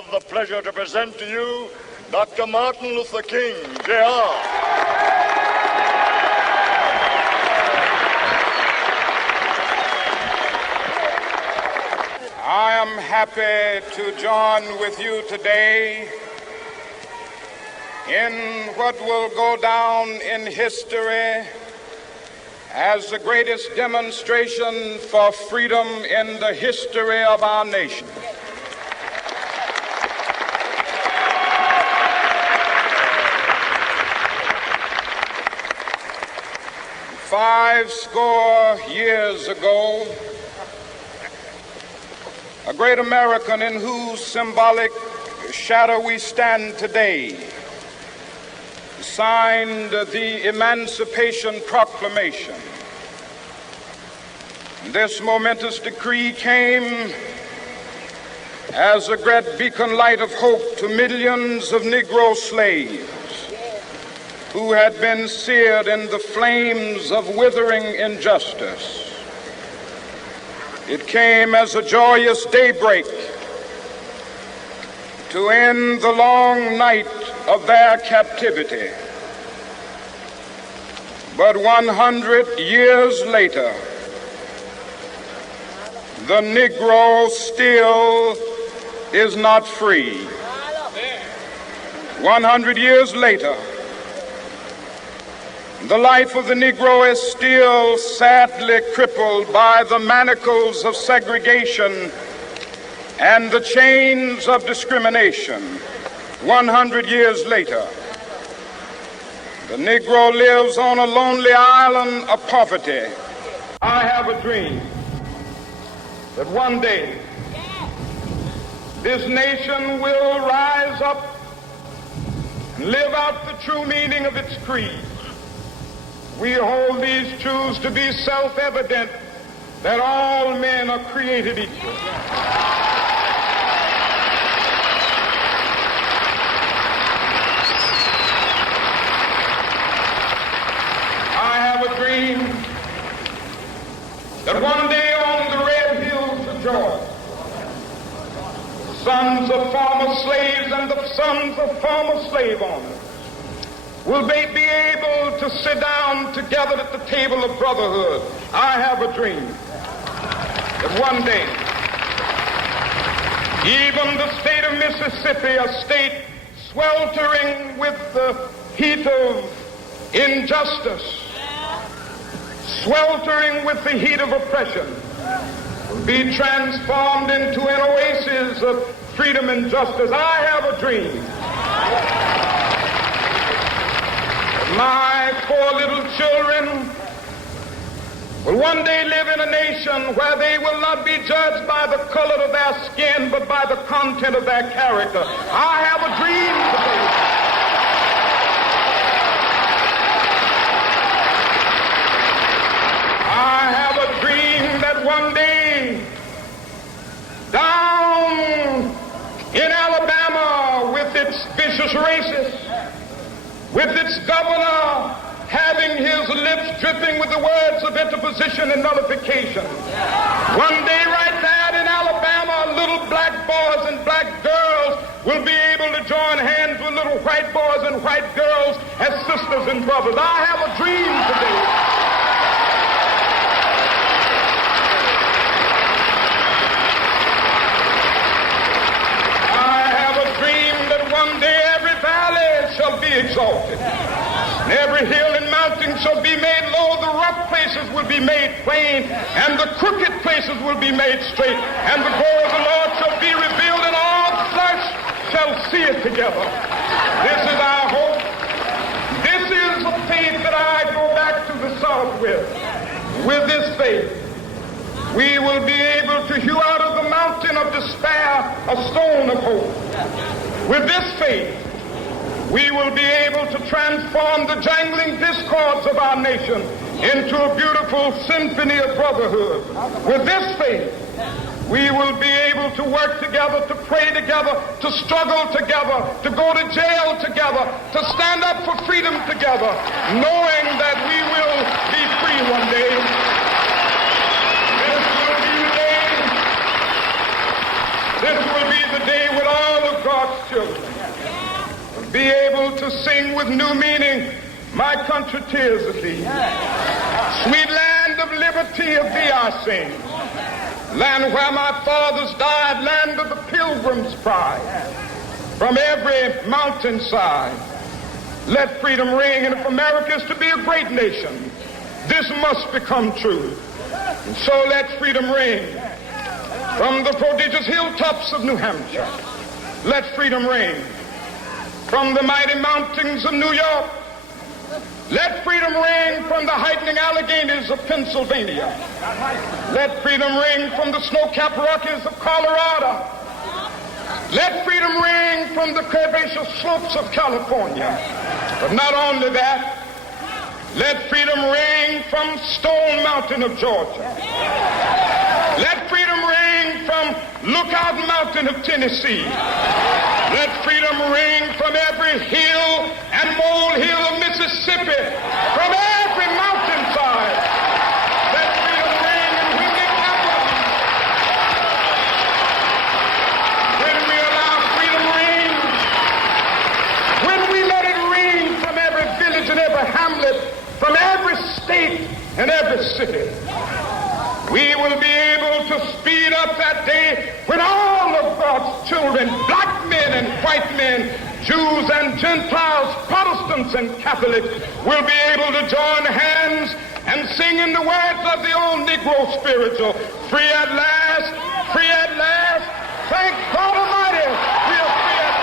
have the pleasure to present to you Dr. Martin Luther King, Jr. I am happy to join with you today in what will go down in history as the greatest demonstration for freedom in the history of our nation. Five score years ago, a great American in whose symbolic shadow we stand today signed the Emancipation Proclamation. This momentous decree came as a great beacon light of hope to millions of Negro slaves who had been seared in the flames of withering injustice. It came as a joyous daybreak to end the long night of their captivity. But 100 years later, the Negro still is not free. 100 years later, the life of the Negro is still sadly crippled by the manacles of segregation and the chains of discrimination. 100 years later, the Negro lives on a lonely island of poverty. I have a dream that one day this nation will rise up and live out the true meaning of its creed. We hold these truths to be self-evident, that all men are created equal. I have a dream that one day on the red hills of Georgia, the sons of former slaves and the sons of former slave owners will they be able to sit down together at the table of brotherhood. I have a dream that one day, even the state of Mississippi, a state sweltering with the heat of injustice, sweltering with the heat of oppression, will be transformed into an oasis of freedom and justice. I have a dream. My four little children will one day live in a nation where they will not be judged by the color of their skin, but by the content of their character. I have a dream today. I have a dream that one day, down in Alabama, with its vicious racists, with its governor having his lips dripping with the words of interposition and nullification. One day right there in Alabama, little black boys and black girls will be able to join hands with little white boys and white girls as sisters and brothers. I have a dream today. I have a dream that one day every valley shall be exalted, and every hill and mountain shall be made low. The rough places will be made plain, and the crooked places will be made straight, and the glory of the Lord shall be revealed, and all flesh shall see it together. This is our hope. This is the faith that I go back to the South with. With this faith, we will be able to hew out of the mountain of despair a stone of hope. With this faith, we will be able to transform the jangling discords of our nation into a beautiful symphony of brotherhood. With this faith, we will be able to work together, to pray together, to struggle together, to go to jail together, to stand up for freedom together, knowing that we will be free one day. This will be the day when all of children will be able to sing with new meaning, my country, 'tis of thee. Sweet land of liberty, of thee I sing. Land where my fathers died, land of the pilgrim's pride. From every mountainside, let freedom ring. And if America is to be a great nation, this must become true. And so let freedom ring. From the prodigious hilltops of New Hampshire, let freedom ring. From the mighty mountains of New York, let freedom ring. From the heightening Alleghenies of Pennsylvania, let freedom ring. From the snow-capped Rockies of Colorado, let freedom ring. From the curvaceous slopes of California. But not only that, let freedom ring from Stone Mountain of Georgia. Let freedom ring from Lookout Mountain of Tennessee. Let freedom ring from every hill and molehill of Mississippi, from every mountainside. Let freedom ring, and when it happens, when we allow freedom ring, when we let it ring from every village and every hamlet, from every state and every city, we will be able to speed up that day when all of God's children, black men and white men, Jews and Gentiles, Protestants and Catholics, will be able to join hands and sing in the words of the old Negro spiritual, free at last, thank God Almighty.